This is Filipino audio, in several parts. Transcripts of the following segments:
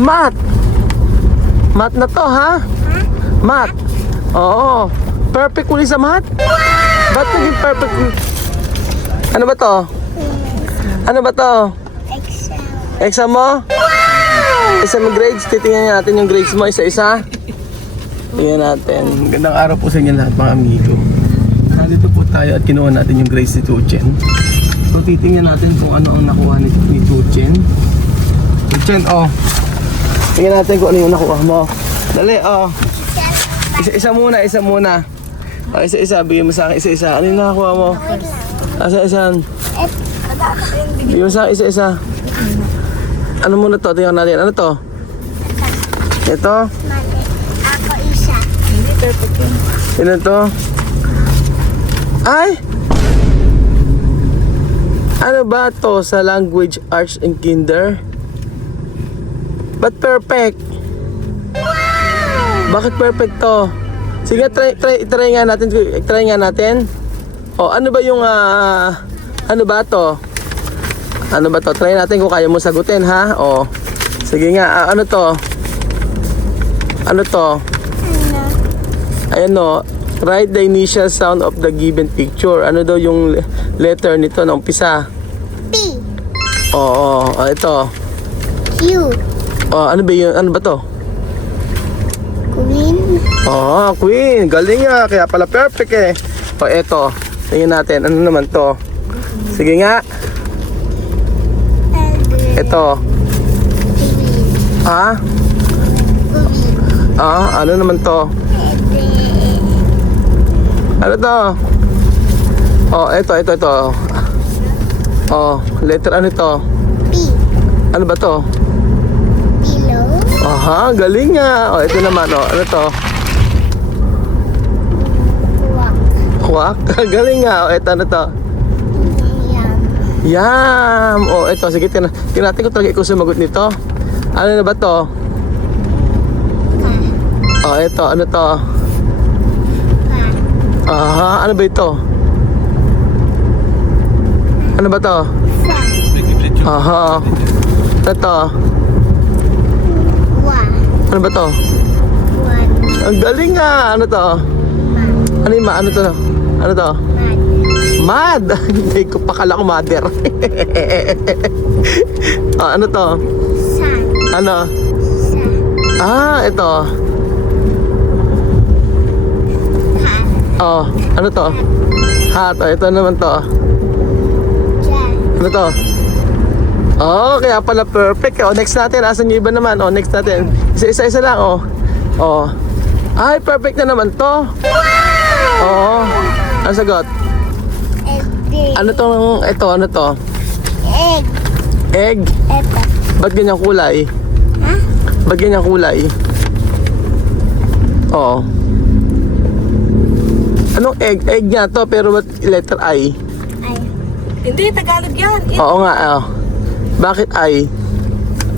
Math. Math na to, ha? Math. Oo. Perfect uli sa math? Ba't naging perfect? Ano ba to? Ano ba to? Exam. Exam mo? Exam mo grades? Titingnan natin yung grades mo isa-isa. Tingnan natin. Gandang araw po sa inyo lahat mga amigo. Nandito po tayo at kinuha natin yung grades ni Tuchen. So titingnan natin kung ano ang nakuha ni Tuchen. Tuchen, oh. Tingnan natin kung ano yung nakuha mo. Dali, oh. Isa-isa muna, isa muna. Oh, isa-isa, bigyan mo sa akin isa-isa. Ano yung nakakuha mo? Isa-isa. Bigyan mo sa akin isa-isa. Ano muna to? Tingnan natin. Ano to? Ito? Mali. Ako isa. Hindi perfect yun. Sino to? Ay! Ano ba to sa language arts and kinder? Ba't perfect? Bakit perfect to? Sige, try nga natin. Try nga natin. O, ano ba yung, ano ba to? Ano ba to? Try natin kung kaya mo sagutin, ha? O, sige nga, ano to? Ano to? Ano? Ayan o, write the initial sound of the given picture. Ano daw yung letter nito na umpisa? P. Oo, ito. Q. Ano ba yun? Ano ba to? Queen. Queen. Galing nga. Kaya pala perfect eh. Eto. Tingnan natin. Ano naman to? Sige nga. Ito. Queen. Ha? Queen. Ano naman to? Ano to? Ito. Letter ano to? P. Ano ba to? Pillow. Galing nga. Ito naman, ano to? Walk. Kwak. Galing nga. Ito, ano to? Yum. Yum! Ito, sige, tinatin ko talaga ikaw sumagot nito. Ano na ba to? Ito, ano to? Ano ba ito? Ano ba to? Sa. Ito. Wa. Ano ba to? One. Ang galing nga! Ano to? Ma. Ano yung ano to? Ano to? Mad. Mad! Hindi ko pakala ko mother. Ano to? Sun. Ano? Sun. Ito. Hat. Ano to? Hat. Ito naman to. Jan. Ano to? Kaya pala perfect. Next natin. Asan yung iba naman? Next natin. Isa-isa lang, Ay, perfect na naman to. Ano sagot? Egg. Ano tong, ano to? Egg. Egg? Eto. Ba't ganyang kulay? Ha? Ba't ganyang kulay? Anong egg? Egg nga to, pero ba't letter I? Ay. Hindi, Tagalog yan. Oo nga, Bakit I?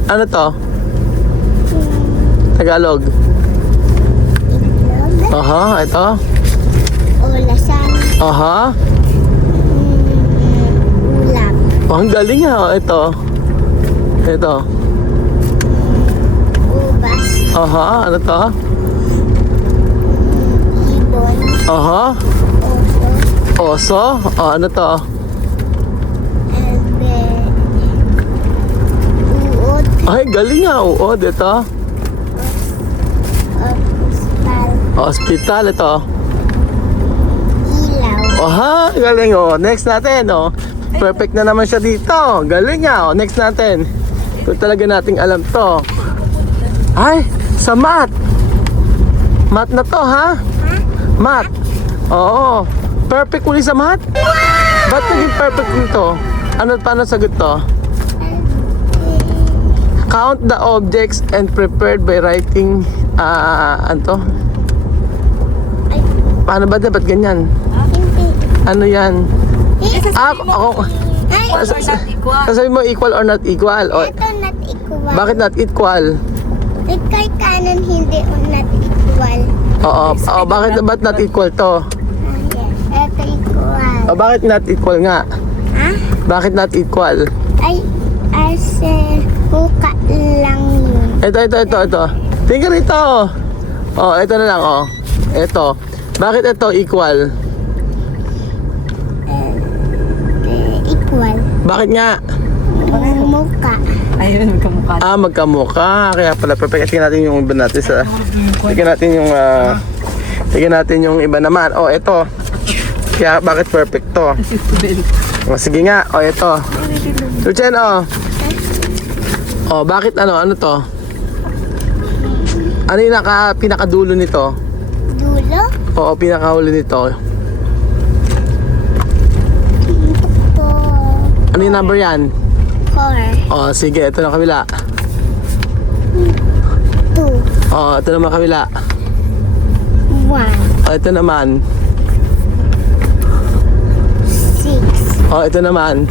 Ano to? Tagalog? Itlog. Ito? Olasan. Ulam. Ang galing nga, ito. Ito. Ubas. Ano to? Ibon. Oso? Oso. Ano to? Uod. Ay, galing nga, uod. Ito. Ospital. Hospital, ito. Ilaw. Galing, Next natin, Perfect na naman siya dito. Galing nga, Next natin. Ito talaga nating alam to. Ay, sa math. Math na to, ha? Math. Oo. Perfect uli sa math? Ba't naging perfect nito? Paano sagot to? Count the objects and prepared by writing, ano to? Paano ba dapat ganyan? Hindi. Ano yan? Ako. Ay, Or not equal. Sasabi mo equal or not equal? ito not equal. Bakit not equal? Kay kanan hindi not equal. Bakit not equal to? Yes. Ito equal. Bakit not equal nga? Ha? Bakit not equal? Ay, as huka lang yun. Ito. Tingnan rito. Oh, ito na lang, oh. Ito. Bakit ito equal? Equal. Bakit nga? Mukha. Ayun, kamukha. Magkamukha. Kaya pala, perfect. Tingnan natin yung iba natin sa... Tingnan natin yung iba naman. Oh, ito. Kaya bakit perfect to? Oh, sige nga. Oh, ito. Lucian, oh. Oh, bakit ano to? Ano yung pinakadulo nito? Dulo. Oo, pinakahuli nito. To. Ano yung number yan? 4. Oh, sige. Ito na kabila. 2. Oh, ito naman kabila. 1. Oh, ito naman. 6. Oh, ito naman.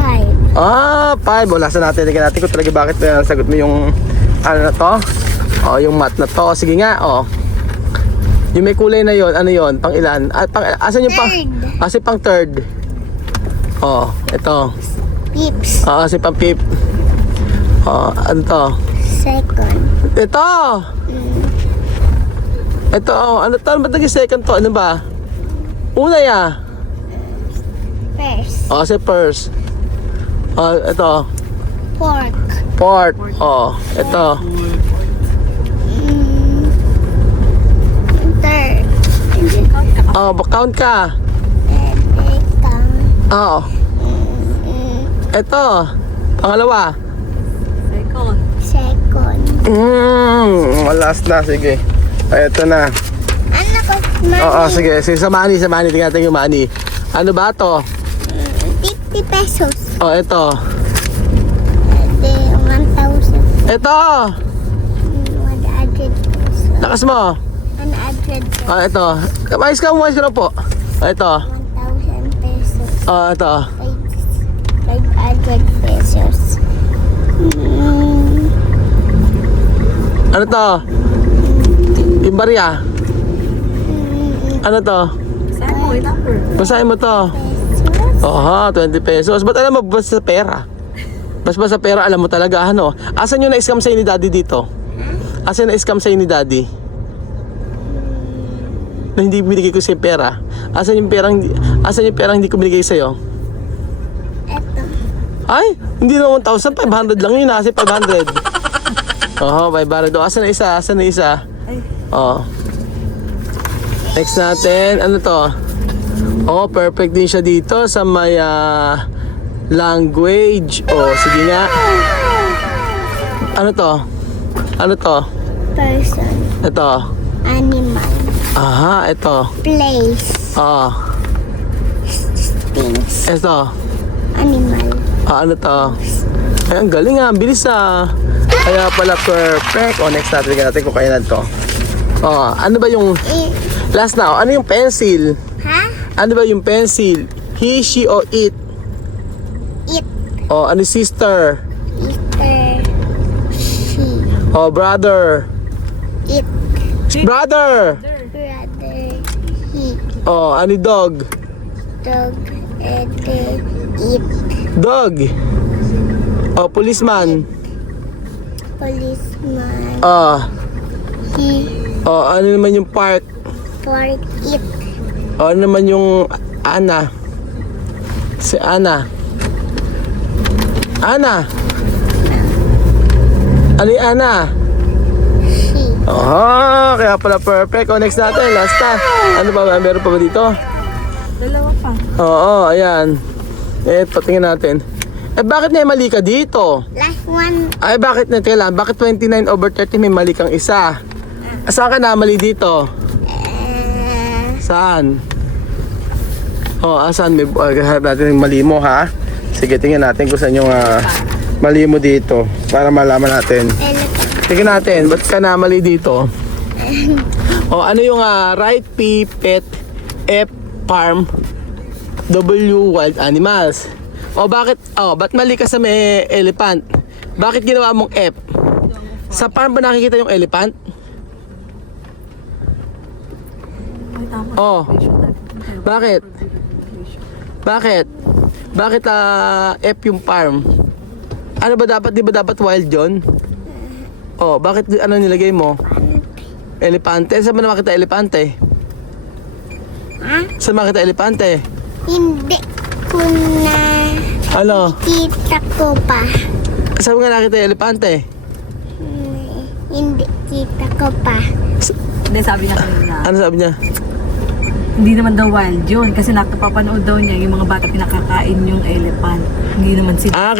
5. Ah, 5. O, lasa natin. Tingnan natin kung talaga bakit sagot mo yung ano na to. Oh, yung mat na to. Sige nga, oh. Yung may kulay na yon, ano yon? Pang ilan? Asan yung pang... Third. Asan pang third? Oh, ito. Pips. Oh, asan pang fifth? Oh, ano to? Second. Ito! Ito, oh. Ano to? Ano ba naging second to? Ano ba? Una ya. First. Oh, si first. Oh, ito. Fourth. Fourth. Oh, ito. Third. Oh, count ka. Oh. Ito. Pangalawa. Second. Second. Last na. Sige. Ay, ito na. Ano ko? Money. Oo, sige. Sige, sa money. Tingnan natin yung money. Ano ba to? 50 pesos. Oh, ito. Ade, 1,000. Ito. 100 pesos. Lakas mo. 100 pesos. Oh, ito. Umayos ka lang po. Oh, ito. 1,000 pesos. Oh, ito. 500 pesos. Ano to? Yung barya. Ano to? Saan mo yung number? Basahin mo to. Pesos. Oha, 20 pesos. Ba't alam mo, basta sa pera? Basta sa pera, alam mo talaga, ano? Asan yung na-scam sa'yo ni daddy dito? Asan na-scam sa'yo ni daddy? Na hindi binigay ko sa'yo pera. Asan yung perang hindi ko binigay sa'yo? Eto. Ay, hindi na 1,500 lang yun, kasi 500. Oho, 500. Asan na isa? Ay. Oh. Next natin, ano to? Oh, perfect din siya dito sa may language. Oh, sige nga. Ano to? Person. Ito. Animal. Aha, ito. Place. Oh, Things. ito. Animal. Ano to? Ay, ang galing ang bilis Kaya pala perfect. Oh, next natin kung kailan to. Oh, ano ba yung last na? Oh, ano yung pencil? Ha? Ano ba yung pencil? He, she, o it? It. Oh, ano sister? Eater. She. Oh, brother. It. Brother! Brother. He. Oh, ano dog? Dog. Ede. It. Dog. Oh, policeman. Policeman. Oh, He. oh, ano naman yung park? Pork. It. Oh, ano naman yung Ana? Si Ana. Ana. Ano yung Ana? She. Oh, kaya pala perfect. Oh, next natin, last na. Ano ba? Meron pa ba dito? Dalawa pa. Oo, ayan. Eto, tingnan natin. Bakit may mali ka dito? Last one. Ay, bakit na? Teka lang, bakit 29/30 may mali kang isa? Saan ka na mali dito? Saan? Oh, asan? May natin yung mali mo, ha? Sige, tingnan natin kung saan yung mali mo dito. Para malaman natin. Elephant. Tingnan natin, ba't ka na mali dito? Oh, ano yung right P, pet, F, farm, W, wild animals? O bakit, ba't mali ka sa may elephant? Bakit ginawa mong F? Sa farm ba nakikita yung elephant? Ay, tama. Oh, bakit? Bakit? Bakit F yung farm? Ano ba dapat? Di ba dapat wild yun? Oh, bakit ano nilagay mo? Elepante? Saan mo na makita elepante? Ha? Saan makita elepante? Hindi ko na Ano? kita ko pa. Saan mo nga nakita elepante? Hindi kita ko pa. Hindi, sabi niya kanina. Ano sabi niya? Hindi naman daw wild yun. Kasi nakapapanood daw niya yung mga bata pinakakain yung elephant. Hindi naman sila.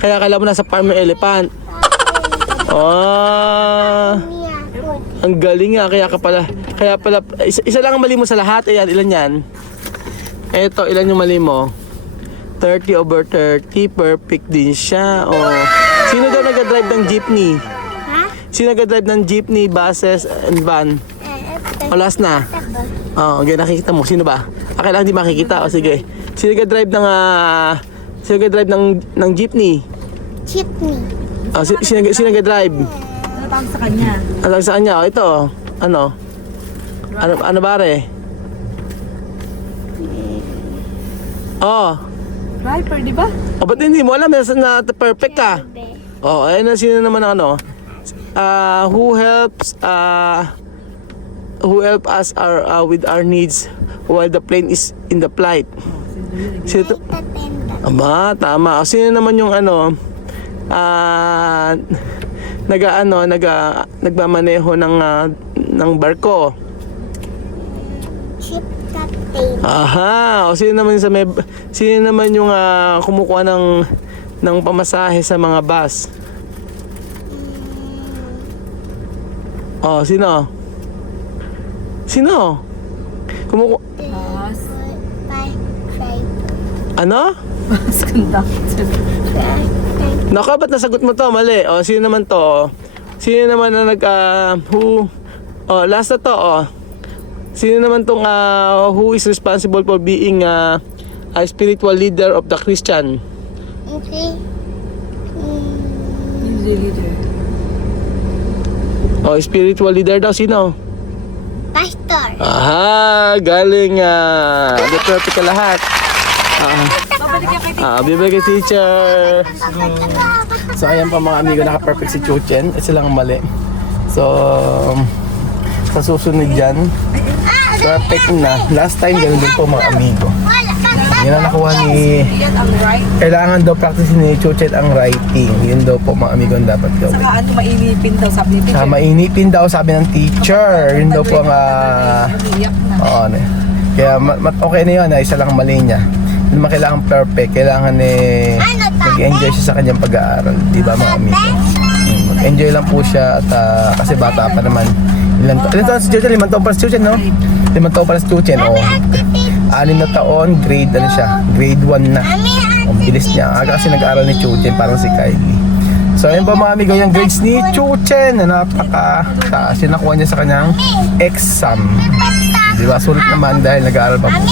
Kaya kala mo nasa farm yung elephant. Oh, ang galing nga. Kaya pala, isa lang ang mali mo sa lahat. Ayan, ilan yan? Eto, ilan yung mali mo? 30/30. Perfect din siya. Oh. Sino daw nag-drive ng jeepney? Ha? Sino nag-drive ng jeepney, buses, and van? O, last na. Oh, okay, nakikita mo. Sino ba? Kailangan di makikita. O, sige. Sino nag-drive ng jeepney? Jeepney. Oh, sino nag-drive? Ano tawag sa kanya? Ano sa kanya? Oh, ito. Oh. Ano? Ano bare? Oh. Driver, di ba? Oh, ba't hindi mo alam na perfect ka? Oh, ayun na sino naman ang ano? Who help us with our needs while the plane is in the flight? Sino to? Tatenda. Aba, tama. O, sino naman yung ano? Nagmamaneho ng barko. Ship captain. Aha, o sino naman yung kumukuha ng pamasahe sa mga bus? Oh, sino? Sino? Bus. Ano? Bus conductor. Nako, ba't nasagot mo to? Mali. O, sino naman to? Sino naman na last na to, Sino naman tong who is responsible for being a spiritual leader of the Christian? Okay. He's the leader. Oh, spiritual leader daw, sino? Pastor. Aha, galing perfect ka lahat. Babalik yan kay Bibigay kay teacher. So ayan pa mga amigo, naka-perfect si Chuchen. Isa lang ang mali. So, sa susunod dyan, perfect na. Last time, ganun din po mga amigo. Yan ang nakuha ni... Yan ang right. Kailangan daw practice ni Chuchen ang writing. Yun daw po mga amigo ang dapat gawin. Saka ano, mainipin daw, sabi ni teacher. Mainipin daw sabi ng teacher. Yun daw po ang... Umiyak na. Oo, kaya okay na yun, isa lang ang mali niya. Hindi naman kailangan perfect. Kailangan mag-enjoy siya sa kanyang pag-aaral. Di ba mga amigo? Mag-enjoy lang po siya at kasi bata pa naman. Ilan taon si Chuchen? 5 taon pa si Chuchen, no? 5 taon pa si Chuchen, 6 na taon, grade grade 1 na. Ang bilis niya. Aga kasi nag-aaral ni Chuchen, parang si Kylie. So ayun po mga amigo, yung grades ni Chuchen na napaka-taas. Yung nakuha niya sa kanyang exam. Di ba? Sulit naman dahil nag-aaral pa po.